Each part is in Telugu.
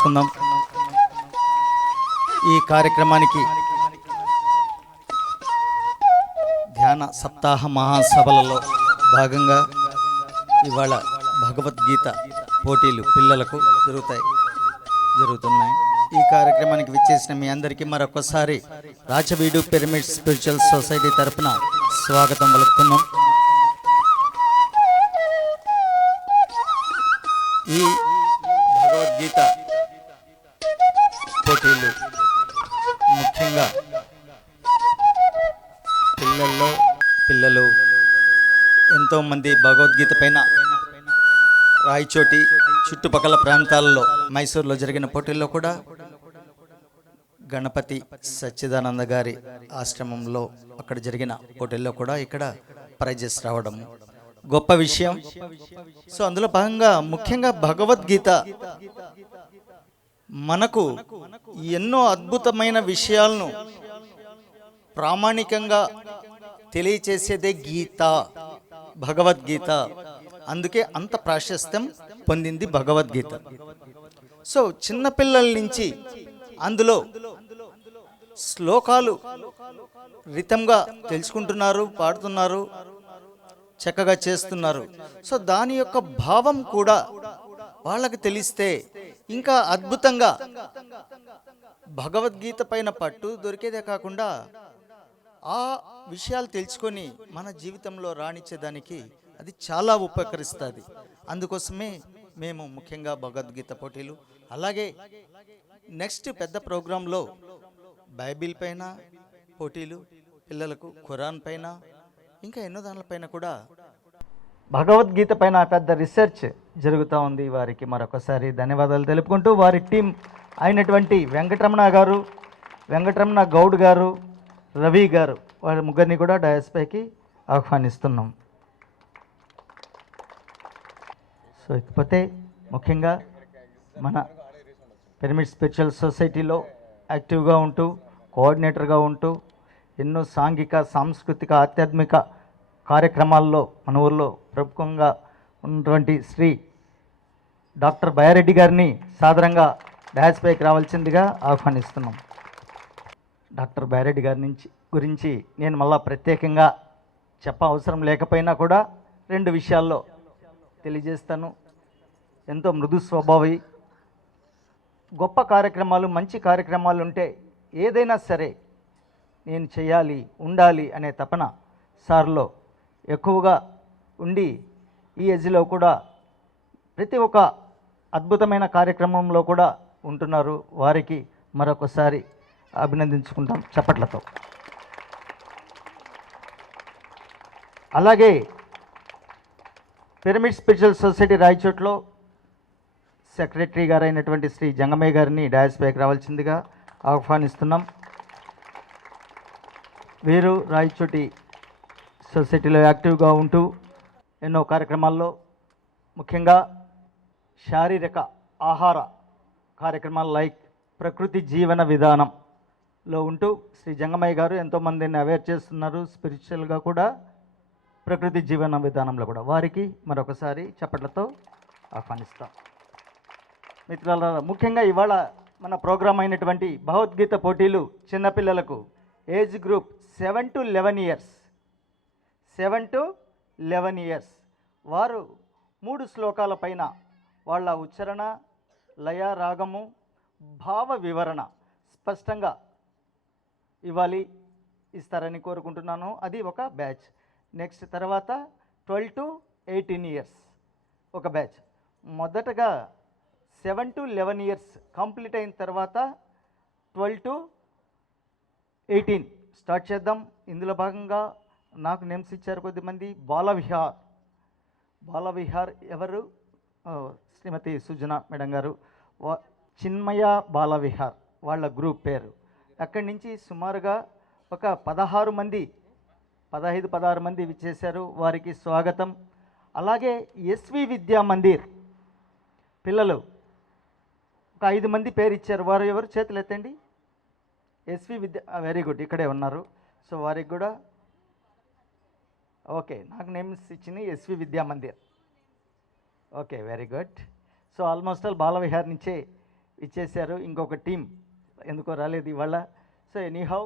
చేసుకుందాం. ఈ కార్యక్రమానికి ధ్యాన సప్తాహ మహాసభలలో భాగంగా ఇవాళ భగవద్గీత పోటీలు పిల్లలకు జరుగుతున్నాయి. ఈ కార్యక్రమానికి విచ్చేసిన మీ అందరికీ మరొకసారి రాచవీడు పిరమిడ్ స్పిరిచువల్ సొసైటీ తరపున స్వాగతం పలుకుతున్నాం. ఈ భగవద్గీత పోటీలు ముఖ్యంగా పిల్లలు ఎంతోమంది భగవద్గీత పైన రాయచోటి చుట్టుపక్కల ప్రాంతాలలో మైసూరులో జరిగిన పోటీల్లో కూడా గణపతి సచ్చిదానంద గారి ఆశ్రమంలో అక్కడ జరిగిన పోటీల్లో కూడా ఇక్కడ ప్రైజెస్ రావడం గొప్ప విషయం. సో అందులో భాగంగా ముఖ్యంగా భగవద్గీత మనకు ఎన్నో అద్భుతమైన విషయాలను ప్రామాణికంగా తెలియచేసేదే గీత, భగవద్గీత. అందుకే అంత ప్రాశస్త్యం పొందింది భగవద్గీత. సో చిన్నపిల్లల నుంచి అందులో శ్లోకాలు రితంగా తెలుసుకుంటున్నారు, పాడుతున్నారు, చక్కగా చేస్తున్నారు. సో దాని యొక్క భావం కూడా వాళ్ళకి తెలిస్తే ఇంకా అద్భుతంగా భగవద్గీత పైన పట్టు దొరికేదే కాకుండా ఆ విషయాలు తెలుసుకొని మన జీవితంలో రాణించేదానికి అది చాలా ఉపకరిస్తుంది. అందుకోసమే మేము ముఖ్యంగా భగవద్గీత పోటీలు, అలాగే నెక్స్ట్ పెద్ద ప్రోగ్రాంలో బైబిల్ పైన పోటీలు పిల్లలకు, ఖురాన్ పైన, ఇంకా ఎన్నో దానిపైన కూడా భగవద్గీత పైన పెద్ద రీసెర్చ్ జరుగుతూ ఉంది. వారికి మరొకసారి ధన్యవాదాలు తెలుపుకుంటూ వారి టీం అయినటువంటి వెంకటరమణ గౌడ్ గారు, రవి గారు, వారి ముగ్గురిని కూడా డయాస్ పైకి ఆహ్వానిస్తున్నాం. సో ఇకపోతే ముఖ్యంగా మన పిరమిడ్ స్పిరిచువల్ సొసైటీలో యాక్టివ్గా ఉంటూ, కోఆర్డినేటర్గా ఉంటూ ఎన్నో సాంఘిక, సాంస్కృతిక, ఆధ్యాత్మిక కార్యక్రమాల్లో మన ఊళ్ళో ప్రముఖంగా ఉన్నటువంటి శ్రీ డాక్టర్ బయారెడ్డి గారిని సాదరంగా డాష్ పైకి రావాల్సిందిగా ఆహ్వానిస్తున్నాం. డాక్టర్ బయారెడ్డి గారి గురించి నేను మళ్ళా ప్రత్యేకంగా అవసరం లేకపోయినా కూడా 2 విషయాల్లో తెలియజేస్తాను. ఎంతో మృదు స్వభావి, గొప్ప కార్యక్రమాలు, మంచి కార్యక్రమాలు ఉంటే ఏదైనా సరే నేను చేయాలి, ఉండాలి అనే తపన సార్లో ఎక్కువగా ఉండి ఈ ఏజ్లో కూడా ప్రతి ఒక్క అద్భుతమైన కార్యక్రమంలో కూడా ఉంటున్నారు. వారికి మరొకసారి అభినందించుకుంటాం చప్పట్లతో. అలాగే పిరమిడ్ స్పిరిచువల్ సొసైటీ రాయచోట్లో సెక్రటరీ గారు అయినటువంటి శ్రీ జంగమయ్య గారిని డాయస్ పైకి రావాల్సిందిగా ఆహ్వానిస్తున్నాం. వీరు రాయచోటి సొసైటీలో యాక్టివ్గా ఉంటూ ఎన్నో కార్యక్రమాల్లో, ముఖ్యంగా శారీరక ఆహార కార్యక్రమాలు లైక్ ప్రకృతి జీవన విధానంలో ఉంటూ శ్రీ జంగమయ్య గారు ఎంతోమందిని అవేర్ చేస్తున్నారు. స్పిరిచువల్గా కూడా, ప్రకృతి జీవన విధానంలో కూడా. వారికి మరొకసారి చప్పట్లతో ఆహ్వానిస్తాం. మిత్రులారా, ముఖ్యంగా ఇవాళ మన ప్రోగ్రాం అయినటువంటి భగవద్గీత పోటీలు చిన్నపిల్లలకు ఏజ్ గ్రూప్ 7 to 11 ఇయర్స్ వారు 3 శ్లోకాల పైన వాళ్ళ ఉచ్చారణ, లయ, రాగము, భావ వివరణ స్పష్టంగా ఇస్తారని కోరుకుంటున్నాను. అది ఒక బ్యాచ్. నెక్స్ట్ తర్వాత 12 to 18 ఇయర్స్ ఒక బ్యాచ్. మొదటగా 7 to 11 ఇయర్స్ కంప్లీట్ అయిన తర్వాత 12 to 18 స్టార్ట్ చేద్దాం. ఇందులో భాగంగా నాకు నేమ్స్ ఇచ్చారు కొద్దిమంది. బాలవిహార్ ఎవరు? శ్రీమతి సుజన మేడం గారు. చిన్మయ బాలవిహార్ వాళ్ళ గ్రూప్ పేరు. అక్కడి నుంచి సుమారుగా ఒక 15 మంది విచ్చేశారు. వారికి స్వాగతం. అలాగే ఎస్వి విద్యా మందిర్ పిల్లలు ఒక 5 మంది పేరు ఇచ్చారు. వారు ఎవరు? చేతులు ఎత్తండి. ఎస్వి విద్యా, వెరీ గుడ్, ఇక్కడే ఉన్నారు. సో వారికి కూడా ఓకే, నాకు నేమ్స్ ఇచ్చింది SV Vidya Mandir. Okay, very good. So almost all Balvihar నుంచే ఇచ్చేశారు. ఇంకొక టీం ఎందుకో రాలేదు ఇవాళ. So anyhow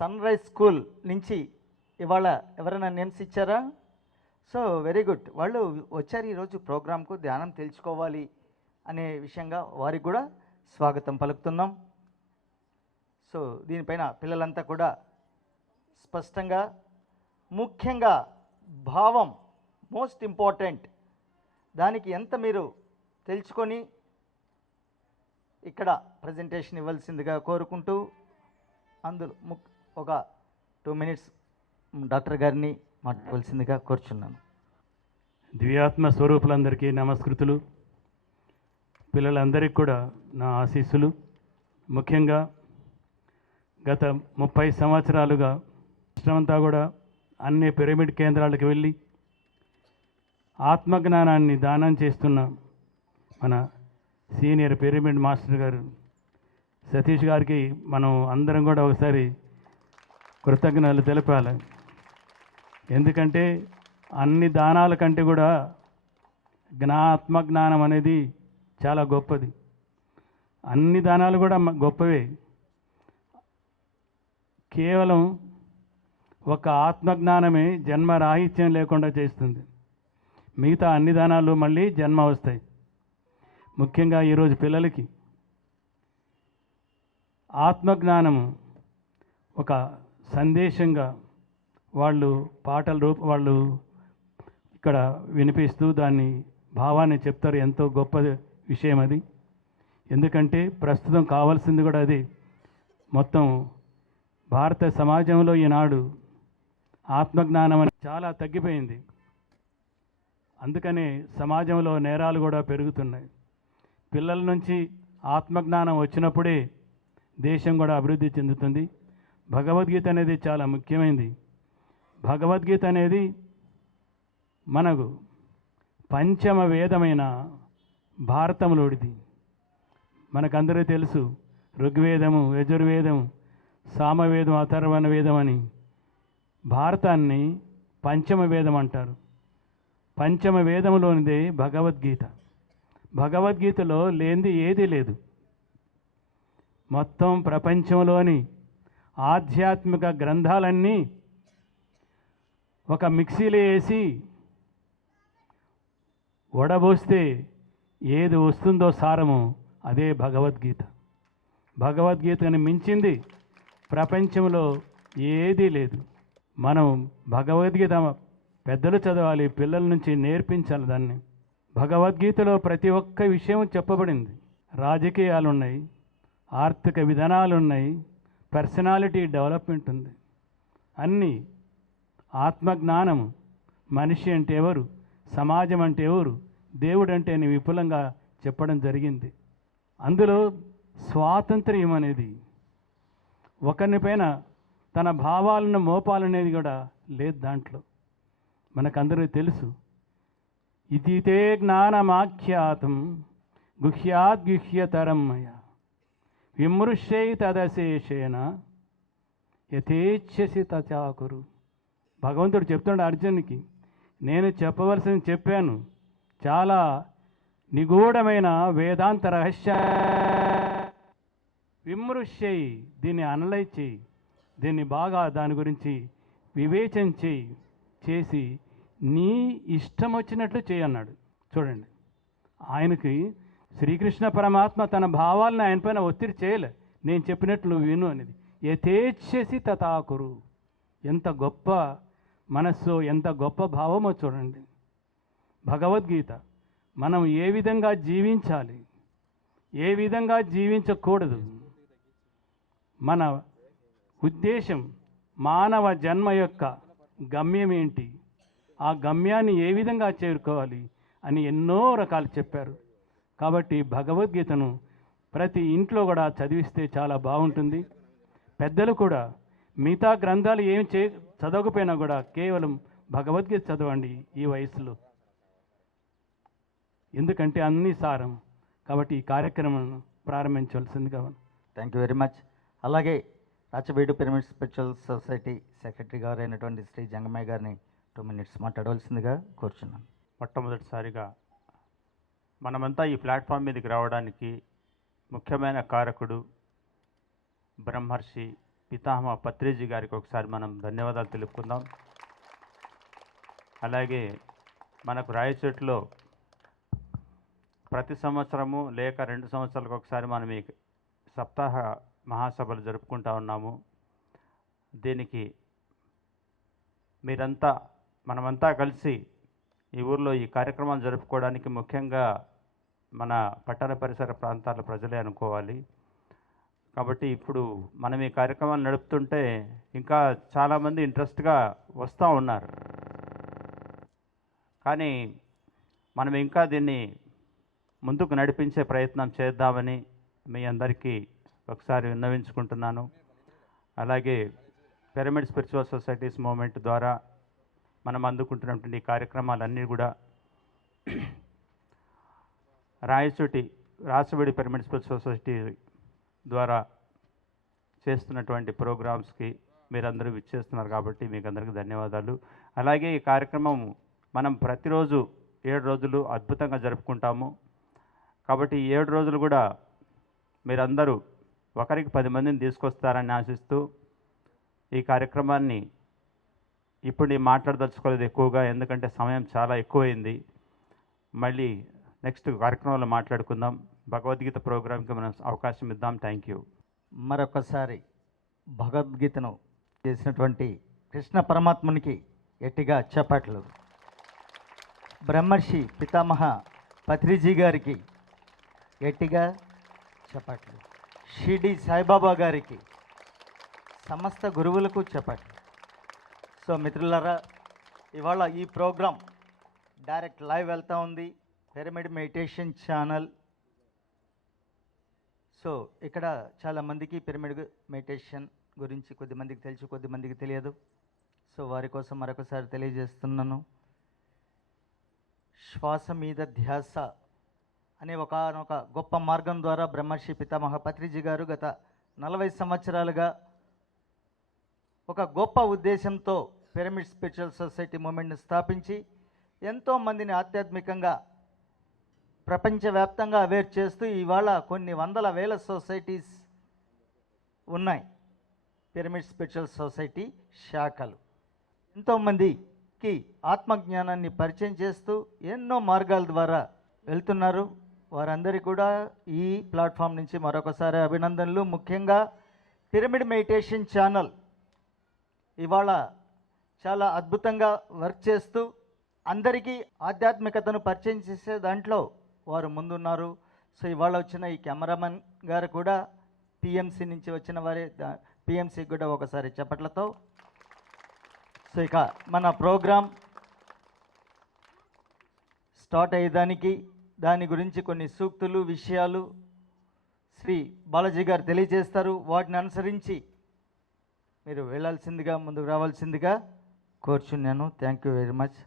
sunrise school నుంచి ఇవాళ ఎవరైనా నేమ్స్ ఇచ్చారా? So very good. వాళ్ళు వచ్చారు ఈరోజు ప్రోగ్రాంకు ధ్యానం తెలుసుకోవాలి అనే విషయంగా వారికి కూడా స్వాగతం పలుకుతున్నాం. సో దీనిపైన పిల్లలంతా కూడా స్పష్టంగా, ముఖ్యంగా భావం మోస్ట్ ఇంపార్టెంట్, దానికి ఎంత మీరు తెలుసుకొని ఇక్కడ ప్రజెంటేషన్ ఇవ్వాల్సిందిగా కోరుకుంటూ, అందులో ఒక 2 minutes డాక్టర్ గారిని మాట్లాడవలసిందిగా కోరుచున్నాను. దివ్యాత్మ స్వరూపులందరికీ నమస్కృతులు. పిల్లలందరికీ కూడా నా ఆశీస్సులు. ముఖ్యంగా గత 30 సంవత్సరాలుగా రాష్ట్రమంతా కూడా అన్ని పిరమిడ్ కేంద్రాలకు వెళ్ళి ఆత్మజ్ఞానాన్ని దానం చేస్తున్న మన సీనియర్ పిరమిడ్ మాస్టర్ గారు సతీష్ గారికి మనం అందరం కూడా ఒకసారి కృతజ్ఞతలు తెలపాలి. ఎందుకంటే అన్ని దానాల కంటే కూడా ఆత్మజ్ఞానం అనేది చాలా గొప్పది. అన్ని దానాలు కూడా గొప్పవే. కేవలం ఒక ఆత్మజ్ఞానమే జన్మరాహిత్యం లేకుండా చేస్తుంది. మిగతా అన్ని దానాలు మళ్ళీ జన్మ వస్తాయి. ముఖ్యంగా ఈరోజు పిల్లలకి ఆత్మజ్ఞానము ఒక సందేశంగా వాళ్ళు వాళ్ళు ఇక్కడ వినిపిస్తూ దాన్ని భావాన్ని చెప్తారు. ఎంతో గొప్ప విషయం అది. ఎందుకంటే ప్రస్తుతం కావాల్సింది కూడా అది. మొత్తం భారత సమాజంలో ఈనాడు ఆత్మజ్ఞానం అని చాలా తగ్గిపోయింది. అందుకనే సమాజంలో నేరాలు కూడా పెరుగుతున్నాయి. పిల్లల నుంచి ఆత్మజ్ఞానం వచ్చినప్పుడే దేశం కూడా అభివృద్ధి చెందుతుంది. భగవద్గీత అనేది చాలా ముఖ్యమైనది. భగవద్గీత అనేది మనకు పంచమ వేదమైన భారతంలోడిది. మనకందరూ తెలుసు ఋగ్వేదము, యజుర్వేదము, సామవేదం, అథర్వణ వేదం అని. భారతాన్ని పంచమ వేదం అంటారు. పంచమ వేదములోనిదే భగవద్గీత. భగవద్గీతలో లేనిది ఏదీ లేదు. మొత్తం ప్రపంచంలోని ఆధ్యాత్మిక గ్రంథాలన్నీ ఒక మిక్సీలో వేసి వడబోస్తే ఏది వస్తుందో సారము అదే భగవద్గీత. భగవద్గీతని మించింది ప్రపంచంలో ఏదీ లేదు. మనం భగవద్గీత పెద్దలు చదవాలి, పిల్లల నుంచి నేర్పించాలి దాన్ని. భగవద్గీతలో ప్రతి ఒక్క విషయం చెప్పబడింది. రాజకీయాలు ఉన్నాయి, ఆర్థిక విధానాలు ఉన్నాయి, పర్సనాలిటీ డెవలప్మెంట్ ఉంది. అన్నీ ఆత్మజ్ఞానము, మనిషి అంటే ఎవరు, సమాజం అంటే ఎవరు, దేవుడు అంటే అని విపులంగా చెప్పడం జరిగింది. అందులో స్వాతంత్ర్యం అనేది, ఒకరినిపైన తన భావాలను మోపాలనేది కూడా లేదు దాంట్లో. మనకందరూ తెలుసు. ఇదితే జ్ఞానమాఖ్యాతం గుహ్యాద్గుహ్యతరం మయ విమృశ్యై తదశేషేణ యథేచ్ఛసి తచాకురు. భగవంతుడు చెప్తున్నాడు అర్జునునికి, నేను చెప్పవలసింది చెప్పాను. చాలా నిగూఢమైన వేదాంత రహస్య విమృశ్యై, దీన్ని అనలైజ్ చేయి, దీన్ని బాగా దాని గురించి వివేచన చేసి నీ ఇష్టం వచ్చినట్లు చేయన్నాడు. చూడండి, ఆయనకి శ్రీకృష్ణ పరమాత్మ తన భావాలను ఆయన పైన ఒత్తిడి చేయలే. నేను చెప్పినట్లు విను అనేది. యథేచ్ఛసి తథాకురు. ఎంత గొప్ప మనస్సు, ఎంత గొప్ప భావమో చూడండి. భగవద్గీత మనం ఏ విధంగా జీవించాలి, ఏ విధంగా జీవించకూడదు, మన ఉద్దేశం, మానవ జన్మ యొక్క గమ్యం ఏంటి, ఆ గమ్యాన్ని ఏ విధంగా చేరుకోవాలి అని ఎన్నో రకాలు చెప్పారు. కాబట్టి భగవద్గీతను ప్రతి ఇంట్లో కూడా చదివిస్తే చాలా బాగుంటుంది. పెద్దలు కూడా మిగతా గ్రంథాలు ఏమి చదవకపోయినా కూడా కేవలం భగవద్గీత చదవండి ఈ వయసులో. ఎందుకంటే అన్నీ సారం. కాబట్టి ఈ కార్యక్రమం ప్రారంభించవలసిందిగా. Thank you very much. అలాగే Rachabedu pyramid spiritual society secretary గారు అయినటువంటి శ్రీ జంగమయ్య గారిని 2 minutes మాట్లాడవలసిందిగా కోరుచున్నాను. మొట్టమొదటిసారిగా మనమంతా ఈ ప్లాట్ఫామ్ మీదకి రావడానికి ముఖ్యమైన కారకుడు బ్రహ్మర్షి పితామహ పత్రిజీ గారికి ఒకసారి మనం ధన్యవాదాలు తెలుపుకుందాం. అలాగే మనకు రాయచోటిలో ప్రతి సంవత్సరము లేక 2 సంవత్సరాలకు ఒకసారి మనం ఈ సప్తాహ మహాసభలు జరుపుకుంటా ఉన్నాము. దీనికి మీరంతా మనమంతా కలిసి ఈ ఊర్లో ఈ కార్యక్రమాలు జరుపుకోవడానికి ముఖ్యంగా మన పట్టణ పరిసర ప్రాంతాల ప్రజలే అనుకోవాలి. కాబట్టి ఇప్పుడు మనం ఈ కార్యక్రమాలు నడుపుతుంటే ఇంకా చాలామంది ఇంట్రెస్ట్గా వస్తూ ఉన్నారు. కానీ మనం ఇంకా దీన్ని ముందుకు నడిపించే ప్రయత్నం చేద్దామని మీ అందరికీ ఒకసారి విన్నవించుకుంటున్నాను. అలాగే పిరమిడ్ స్పిరిచువల్ సొసైటీస్ మూవ్మెంట్ ద్వారా మనం అందుకుంటున్నటువంటి ఈ కార్యక్రమాలన్నీ కూడా రాసవిడి పిరమిడ్ స్పిరిచువల్ సొసైటీ ద్వారా చేస్తున్నటువంటి ప్రోగ్రామ్స్కి మీరందరూ విచ్చేస్తున్నారు కాబట్టి మీకు అందరికీ ధన్యవాదాలు. అలాగే ఈ కార్యక్రమం మనం ప్రతిరోజు 7 రోజులు అద్భుతంగా జరుపుకుంటాము. కాబట్టి ఈ 7 రోజులు కూడా మీరందరూ ఒకరికి 10 మందిని తీసుకొస్తారని ఆశిస్తూ ఈ కార్యక్రమాన్ని ఇప్పుడు నేను మాట్లాడదలుచుకోలేదు ఎక్కువగా, ఎందుకంటే సమయం చాలా ఎక్కువైంది. మళ్ళీ నెక్స్ట్ కార్యక్రమంలో మాట్లాడుకుందాం. భగవద్గీత ప్రోగ్రాంకి మనం అవకాశం ఇద్దాం. Thank you. మరొకసారి భగవద్గీతను చేసినటువంటి కృష్ణ పరమాత్మునికి గట్టిగా చప్పట్లు. బ్రహ్మర్షి పితామహ పత్రిజీ గారికి గట్టిగా చప్పట్లు. షిరిడి సాయిబాబా గారికి, సమస్త గురువులకు చప్పట్లు. సో మిత్రులారా, ఇవాళ ఈ ప్రోగ్రాం డైరెక్ట్ లైవ్ వెళ్తూ ఉంది పిరమిడ్ మెడిటేషన్ ఛానల్. సో ఇక్కడ చాలామందికి పిరమిడ్ మెడిటేషన్ గురించి కొద్దిమందికి తెలుసు, కొద్దిమందికి తెలియదు. సో వారి కోసం మరొకసారి తెలియజేస్తున్నాను. శ్వాస మీద ధ్యాస అనే ఒక గొప్ప మార్గం ద్వారా బ్రహ్మర్షి పితామహ పత్రిజీ గారు గత 40 సంవత్సరాలుగా ఒక గొప్ప ఉద్దేశంతో పిరమిడ్ స్పిరిచువల్ సొసైటీ మూమెంట్ని స్థాపించి ఎంతోమందిని ఆధ్యాత్మికంగా ప్రపంచవ్యాప్తంగా అవేర్ చేస్తూ ఇవాళ కొన్ని వందల వేల సొసైటీస్ ఉన్నాయి. పిరమిడ్ స్పిరిచువల్ సొసైటీ శాఖలు ఎంతోమందికి ఆత్మజ్ఞానాన్ని పరిచయం చేస్తూ ఎన్నో మార్గాల ద్వారా వెళ్తున్నారు. వారందరికీ కూడా ఈ ప్లాట్ఫామ్ నుంచి మరొకసారి అభినందనలు. ముఖ్యంగా పిరమిడ్ మెడిటేషన్ ఛానల్ ఇవాళ చాలా అద్భుతంగా వర్క్ చేస్తూ అందరికీ ఆధ్యాత్మికతను పరిచయం చేసే దాంట్లో వారు ముందున్నారు. సో ఇవాళ వచ్చిన ఈ కెమెరామెన్ గారు కూడా పిఎంసి నుంచి వచ్చిన వారే, పిఎంసికి కూడా ఒకసారి చప్పట్లతో. సో ఇక మన ప్రోగ్రాం స్టార్ట్ అయ్యేదానికి దాని గురించి కొన్ని సూక్తులు విషయాలు శ్రీ బాలాజీ గారు తెలియజేస్తారు. వాటిని అనుసరించి మీరు వెళ్ళాల్సిందిగా, ముందుకు రావాల్సిందిగా కోరుచున్నాను. Thank you very much.